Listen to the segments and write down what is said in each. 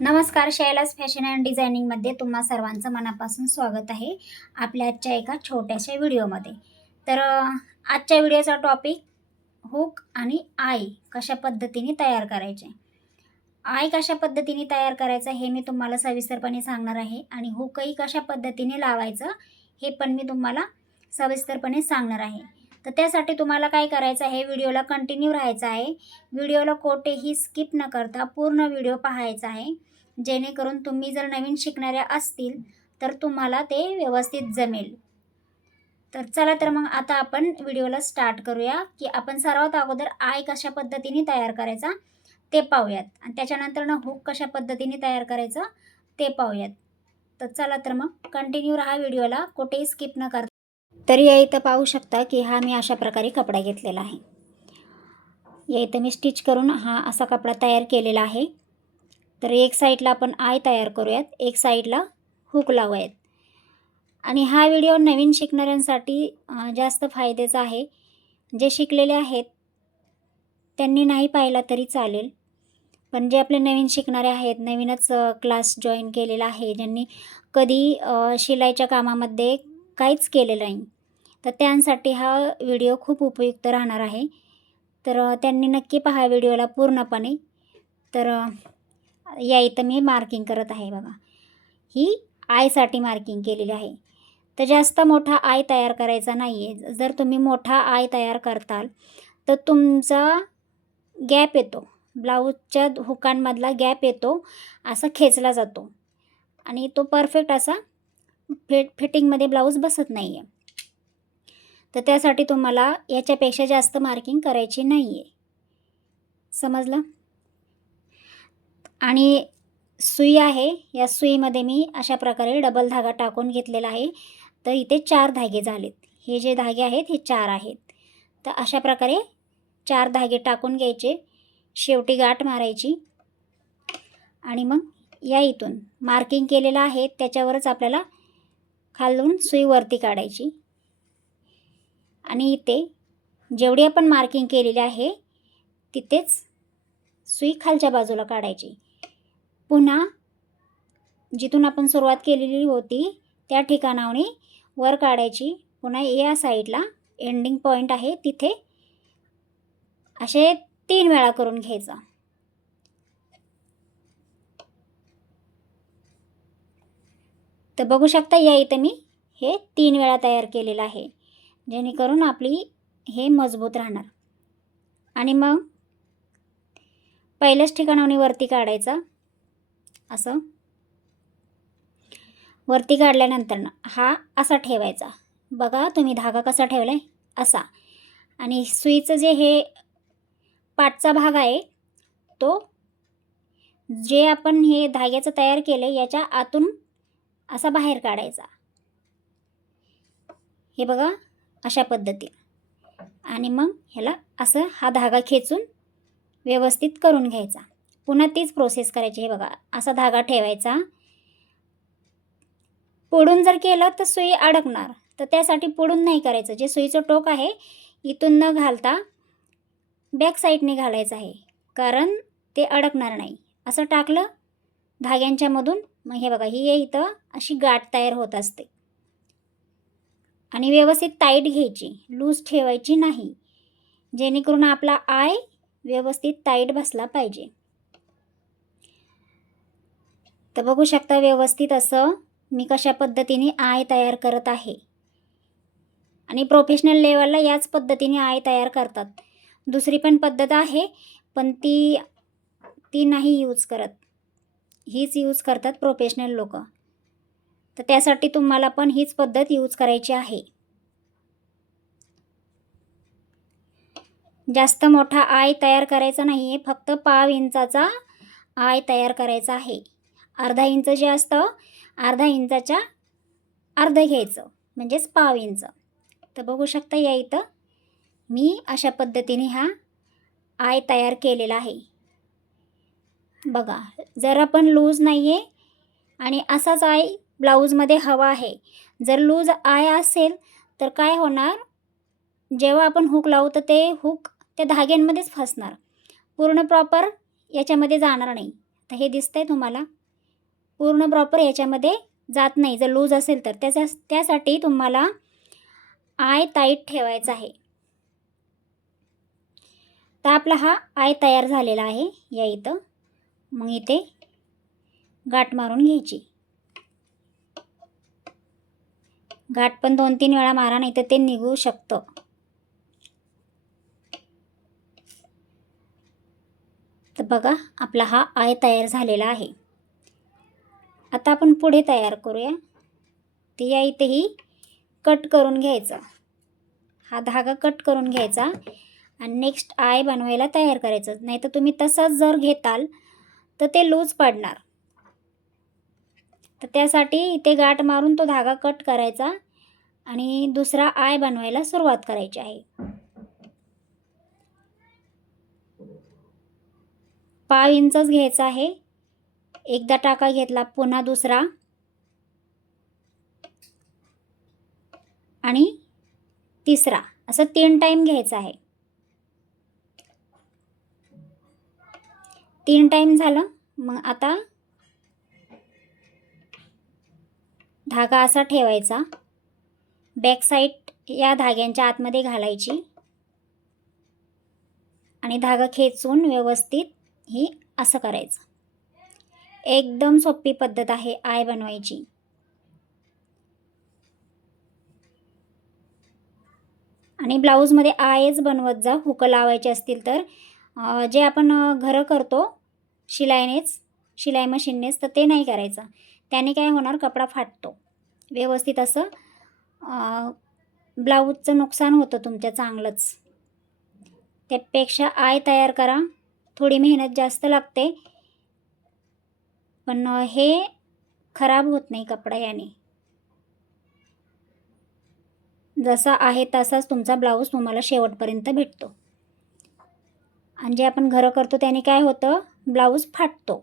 नमस्कार, शैलास fashion and डिझायनिंगमध्ये तुम्हा सर्वांचं मनापासून स्वागत आहे आपल्या आजच्या एका छोट्याशा व्हिडिओमध्ये. तर आजच्या व्हिडिओचा टॉपिक हुक आणि आय कशा पद्धतीने तयार करायचे. आय कशा पद्धतीने तयार करायचं हे मी तुम्हाला सविस्तरपणे सांगणार आहे आणि हुकही कशा पद्धतीने लावायचं हे पण मी तुम्हाला सविस्तरपणे सांगणार आहे. तर त्यासाठी तुम्हाला काय करायचं आहे, व्हिडिओला कंटिन्यू राहायचं आहे. व्हिडिओला कोठेही स्किप न करता पूर्ण व्हिडिओ पाहायचा आहे, जेणेकरून तुम्ही जर नवीन शिकणाऱ्या असतील तर तुम्हाला ते व्यवस्थित जमेल. तर चला, तर मग आता आपण व्हिडिओला स्टार्ट करूया की आपण सर्वात अगोदर आय कशा पद्धतीने तयार करायचा ते पाहूयात आणि त्याच्यानंतर हुक कशा पद्धतीने तयार करायचं ते पाहूयात. तर चला, तर मग कंटिन्यू राहा व्हिडिओला, कुठेही स्किप न करता. तर या इथं पाहू शकता की हा मी अशा प्रकारे कपडा घेतलेला आहे. या इथं मी स्टिच करून हा असा कपडा तयार केलेला आहे. तर एक साईडला आपण आय तयार करूयात, एक साईडला हुक लावूयात. आणि हा व्हिडिओ नवीन शिकणाऱ्यांसाठी जास्त फायद्याचा आहे. जे शिकलेले आहेत त्यांनी नाही पाहिला तरी चालेल, पण जे आपले नवीन शिकणारे आहेत, नवीनच क्लास जॉईन केलेला आहे, ज्यांनी कधी शिलाईच्या कामामध्ये काहीच केलेलं नाही, तर त्यांसाठी हा व्हिडिओ खूप उपयुक्त राहणार आहे. तर त्यांनी नक्की पहा व्हिडिओला पूर्णपणे. तर या इथं मी मार्किंग करत आहे बघा, ही आयसाठी मार्किंग केलेली आहे. तर जास्त मोठा आय तयार करायचा नाही आहे. जर तुम्ही मोठा आय तयार करताल तर तुमचा गॅप येतो, ब्लाऊजच्या हुकांमधला गॅप येतो, असा खेचला जातो आणि तो परफेक्ट असा फिटिंगमध्ये ब्लाऊज बसत नाही आहे. तर त्यासाठी तुम्हाला याच्यापेक्षा जास्त मार्किंग करायची नाही आहे, समजलं. आणि सुई आहे, या सुईमध्ये मी अशा प्रकारे डबल धागा टाकून घेतलेला आहे. तर इथे 4 धागे झालेत. हे जे धागे आहेत हे 4 आहेत. तर अशा प्रकारे 4 धागे टाकून घ्यायचे, शेवटी गाठ मारायची आणि मग या इथून मार्किंग केलेलं आहे त्याच्यावरच आपल्याला खालून सुई वरती काढायची आणि इथे जेवढी आपण मार्किंग केलेली आहे तिथेच सुई खालच्या बाजूला काढायची. पुन्हा जिथून आपण सुरुवात केलेली होती त्या ठिकाणावरून वर काढायची. पुन्हा या साईडला एंडिंग पॉईंट आहे तिथे असे 3 वेळा करून घ्यायचा. तर बघू शकता या इथं मी हे 3 वेळा तयार केलेलं आहे, जेणेकरून आपली हे मजबूत राहणार. आणि मग पहिल्याच ठिकाणावरून वरती काढायचा, असं वरती काढल्यानंतर हा असा ठेवायचा. बघा तुम्ही धागा कसा ठेवलाय असा. आणि सुईचं जे हे पाठचा भाग आहे तो जे आपण हे धाग्याचं तयार केलं याच्या आतून असा बाहेर काढायचा, हे बघा अशा पद्धतीने. आणि मग ह्याला असं हा धागा खेचून व्यवस्थित करून घ्यायचा. पुन्हा तीच प्रोसेस करायची. हे बघा असा धागा ठेवायचा. पुढून जर केलं तर सुई अडकणार, तर त्यासाठी पुढून नाही करायचं. जे सुईचं टोक आहे इथून न घालता बॅक साईडने घालायचं आहे, कारण ते अडकणार नाही. असं टाकलं धाग्यांच्या मधून, मग हे बघा ही इथं अशी गाठ तयार होत असते. आणि व्यवस्थित टाईट घ्यायची, लूज ठेवायची नाही, जेणेकरून आपला आय व्यवस्थित टाईट बसला पाहिजे. तर बघू शकता व्यवस्थित असं मी कशा पद्धतीने आय तयार करत आहे. आणि प्रोफेशनल लेवलला याच पद्धतीने आय तयार करतात. दुसरी पण पद्धत आहे, पण ती नाही यूज करत, हीच यूज करतात प्रोफेशनल लोक. तर त्यासाठी तुम्हाला पण हीच पद्धत यूज करायची आहे. जास्त मोठा आय तयार करायचा नाही आहे, फक्त 1/2 इंचाचा आय तयार करायचा आहे. अर्धा इंच जे असतं, अर्धा इंचाच्या अर्ध घ्यायचं, म्हणजेच 1/2 इंच. तर बघू शकता या इथं मी अशा पद्धतीने हा आय तयार केलेला आहे. बघा जर आपण लूज नाही आहे आणि असाच आय ब्लाऊजमध्ये हवा आहे, जर लूज आय असेल तर काय होणार, जेव्हा आपण हुक लावू तर ते हुक त्या धाग्यांमध्येच फसणार, पूर्ण प्रॉपर याच्यामध्ये जाणार नाही. तर हे दिसतंय तुम्हाला, पूर्ण प्रॉपर याच्यामध्ये जात नाही जर लूज असेल तर. त्यासाठी तुम्हाला आय टाईट ठेवायचा आहे. तर आपला हा आय तयार झालेला आहे या इथं. मग इथे गाठ मारून घ्यायची. गाठ पण 2-3 वेळा मारा, नाही तर ते निघू शकतं. तर बघा आपला हा आय तयार झालेला आहे. आता आपण पुढे तयार करूया. ते या इथेही कट करून घ्यायचं. हा धागा कट करून घ्यायचा आणि नेक्स्ट आय बनवायला तयार करायचं. नाही तर तुम्ही तसाच जर घेताल तर ते लूज पडणार. तर त्यासाठी इथे गाठ मारून तो धागा कट करायचा आणि दुसरा आय बनवायला सुरुवात करायची आहे. पाव इंचच घ्यायचा आहे. एकदा टाका घेतला, पुन्हा दुसरा आणि तिसरा, असं 3 टाईम घ्यायचं आहे. 3 टाईम झालं. मग आता धागा असा ठेवायचा, बॅक साईड या धाग्यांच्या आतमध्ये घालायची आणि धागा खेचून व्यवस्थित ही असं करायचं. एकदम सोपी पद्धत आहे आय बनवायची. आणि ब्लाऊजमध्ये आयच बनवत जा, हुकं लावायचे असतील तर. जे आपण घरं करतो शिलाई मशीननेच, तर ते नाही करायचं. त्याने काय होणार, कपडा फाटतो. व्यवस्थित असं ब्लाऊजचं नुकसान होतं तुमच्या चांगलंच. त्यापेक्षा आय तयार करा. थोडी मेहनत जास्त लागते, पण हे खराब होत नाही कपडा याने. जसा आहे तसाच तुमचा ब्लाऊज तुम्हाला शेवटपर्यंत भेटतो. आणि जे आपण घरं करतो त्याने काय होतं, ब्लाऊज फाटतो.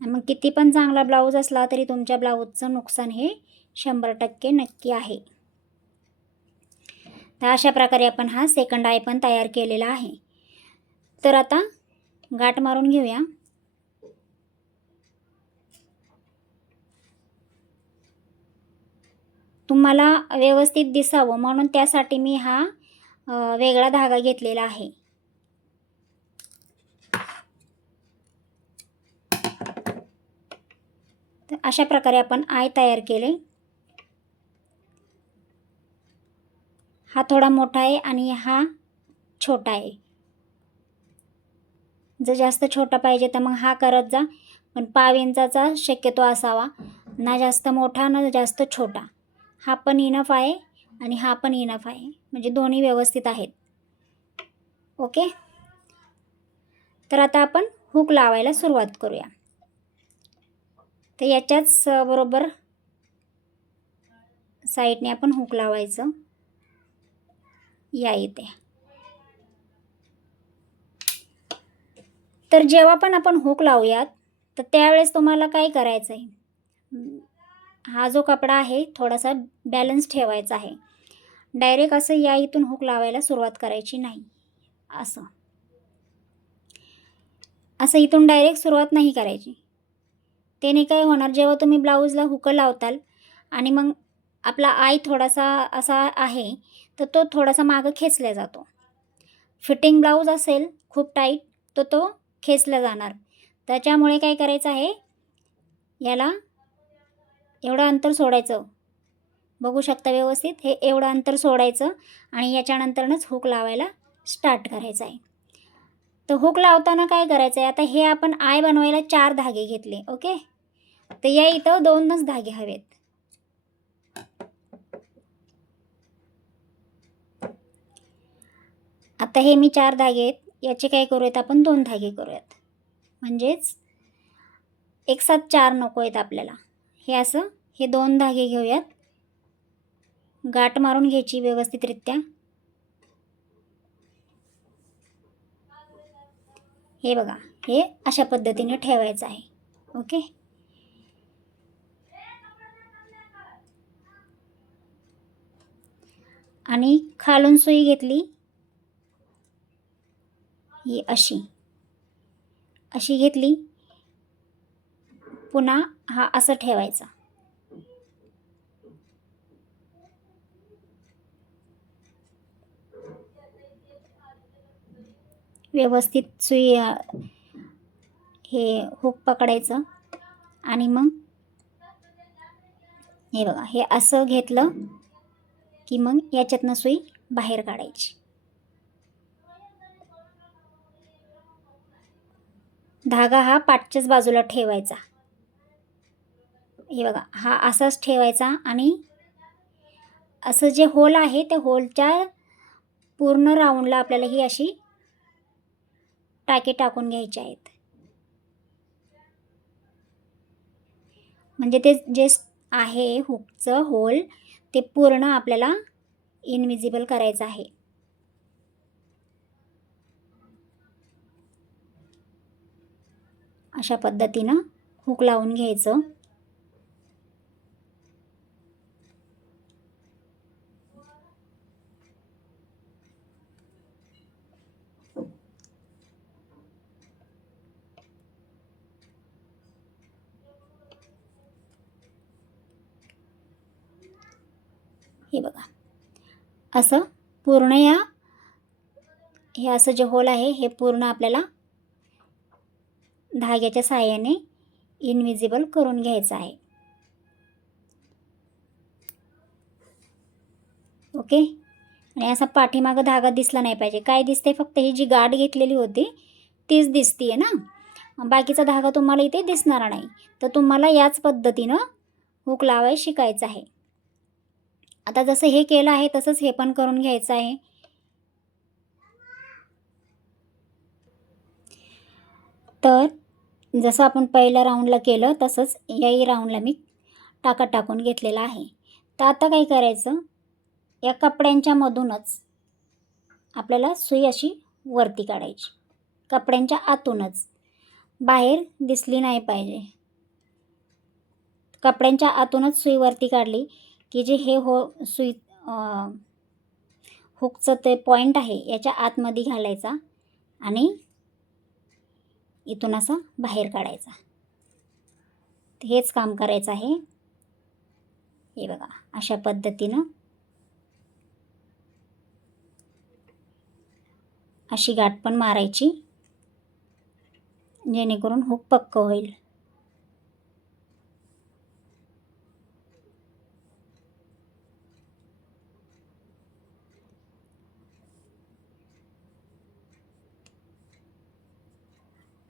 मग किती पण चांगला ब्लाऊज असला तरी तुमच्या ब्लाऊजचं नुकसान हे 100% नक्की आहे. तर अशा प्रकारे आपण हा सेकंड आय पण तयार केलेला आहे. तर आता गाठ मारून घेऊया. तुम्हाला व्यवस्थित दिसावं म्हणून त्यासाठी मी हा वेगळा धागा घेतलेला आहे. तर अशा प्रकारे आपण आय तयार केले. हा थोडा मोठा आहे आणि हा छोटा आहे. जर जास्त छोटा पाहिजे तर मग हा करत जा, पण पाव इंचाचा शक्यतो असावा, ना जास्त मोठा ना जास्त छोटा. हा पण इनफ आहे आणि हा पण इनफ आहे, म्हणजे दोन्ही व्यवस्थित आहेत. ओके. तर आता आपण हुक लावायला सुरुवात करूया. तर याच्याच बरोबर साईडने आपण हुक लावायचं या इथे. तर जेव्हा पण आपण हुक लावूयात तर त्यावेळेस तुम्हाला काय करायचं आहे, हा जो कपडा आहे थोडासा बॅलन्स ठेवायचा आहे. डायरेक्ट असं या इथून हुक लावायला सुरुवात करायची नाही. असं इथून डायरेक्ट सुरुवात नाही करायची. त्याने काय होणार, जेव्हा तुम्ही ब्लाऊजला हुकं लावताल आणि मग आपला आय थोडासा असा आहे तर तो थोडासा मागं खेचला जातो. फिटिंग ब्लाऊज असेल खूप टाईट तर तो खेचला जाणार. त्याच्यामुळे काय करायचं आहे, याला एवढं अंतर सोडायचं. बघू शकता व्यवस्थित, हे एवढं अंतर सोडायचं आणि याच्यानंतरच हुक लावायला स्टार्ट करायचं आहे. तर हुक लावताना काय करायचं आहे, आता हे आपण आय बनवायला 4 धागे घेतले. ओके. तर या इथं 2च धागे हवेत. आता हे मी 4 धागे आहेत, याचे काय करूयात आपण 2 धागे करूयात, म्हणजेच एक साथ 4 नको आहेत आपल्याला. हे असं हे 2 धागे घेऊयात, गाठ मारून घ्यायची व्यवस्थितरित्या. हे बघा, हे अशा पद्धतीने ठेवायचं आहे. ओके. आणि खालून सुई घेतली, ही अशी घेतली. पुन्हा हा असं ठेवायचा. व्यवस्थित सुई हे हुक पकडायचं आणि मग हे बघा, हे असं घेतलं की मग याच्यातनं सुई बाहेर काढायची. धागा हा पाठच्याच बाजूला ठेवायचा. हे बघा, हा असाच ठेवायचा आणि असं जे होल आहे त्या होलच्या पूर्ण राऊंडला आपल्याला ही अशी टाके टाकून घ्यायचे आहेत. म्हणजे ते जे आहे हुकचं होल ते पूर्ण आपल्याला इनविजिबल करायचं आहे. अशा पद्धतीनं हुक लावून घ्यायचं. हे बघा, असं पूर्ण हे असं जे होल आहे हे पूर्ण आपल्याला धाग्याच्या साहाय्याने इनविजिबल करून घ्यायचं आहे. ओके. आणि असा पाठीमागं धागा दिसला नाही पाहिजे. काय दिसते, फक्त ही जी गाठ घेतलेली होती तीच दिसतीये ना, बाकीचा धागा तुम्हाला इथे दिसणार नाही. तर तुम्हाला याच पद्धतीनं हुक लावायला शिकायचं आहे. आता जसं हे केलं आहे तसंच हे पण करून घ्यायचं आहे. तर जसं आपण पहिल्या राऊंडला केलं तसंच याही राऊंडला मी टाका टाकून घेतलेला आहे. तर आता काय करायचं, या कपड्यांच्या मधूनच आपल्याला सुई अशी वरती काढायची. कपड्यांच्या आतूनच, बाहेर दिसली नाही पाहिजे. कपड्यांच्या आतूनच सुई वरती काढली की जे हे सुई हुकचं ते पॉईंट आहे याच्या आतमध्ये घालायचा आणि इथून असा बाहेर काढायचा. हेच काम करायचं आहे. हे बघा, अशा पद्धतीनं अशी गाठ पण मारायची जेणेकरून हुक पक्क होईल.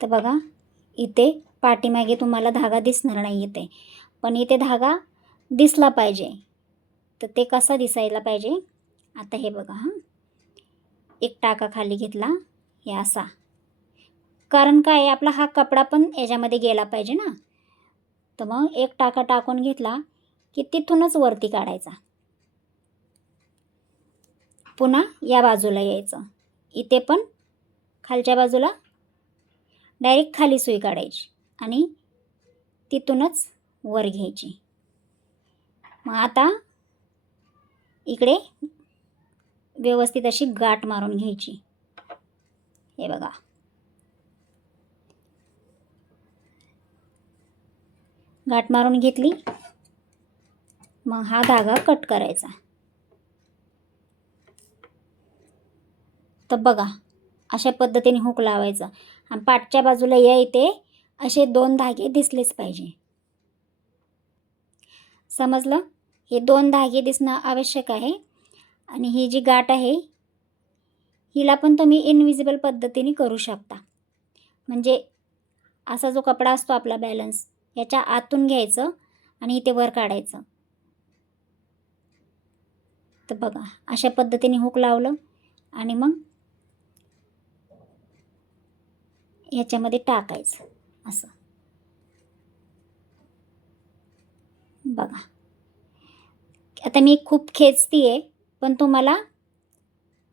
तर बघा, इथे पाठीमागे तुम्हाला धागा दिसणार नाही इथे, पण इथे धागा दिसला पाहिजे. तर ते कसा दिसायला पाहिजे, आता हे बघा, हां, एक टाका खाली घेतला, हे असा, कारण काय आपला हा कपडा पण याच्यामध्ये गेला पाहिजे ना. तर मग एक टाका टाकून घेतला की तिथूनच वरती काढायचा. पुन्हा या बाजूला यायचं, इथे पण खालच्या बाजूला डायरेक्ट खाली सुई काढायची आणि तिथूनच वर घ्यायची. मग आता इकडे व्यवस्थित अशी गाठ मारून घ्यायची. हे बघा, गाठ मारून घेतली. मग हा धागा कट करायचा. तर बघा, अशा पद्धतीने हुक लावायचा आणि पाठच्या बाजूला या इथे असे 2 धागे दिसलेच पाहिजे. समजलं? हे 2 धागे दिसणं आवश्यक आहे. आणि ही जी गाठ आहे हिला पण तुम्ही इनविजिबल पद्धतीने करू शकता. म्हणजे असा जो कपडा असतो आपला बॅलन्स, याच्या आतून घ्यायचं आणि इथे वर काढायचं. तर बघा, अशा पद्धतीने हुक लावलं आणि मग ह्याच्यामध्ये टाकायचं असं. बघा, आता मी खूप खेचतीये पण तुम्हाला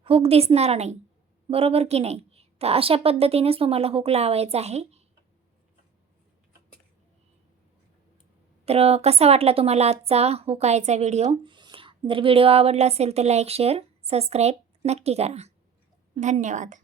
हुक दिसणार नाही, बरोबर की नाही. तर अशा पद्धतीनेच तुम्हाला हुक लावायचं आहे. तर कसा वाटला तुम्हाला आजचा हुकायचा व्हिडिओ? जर व्हिडिओ आवडला असेल तर लाईक, शेअर, सबस्क्राईब नक्की करा. धन्यवाद.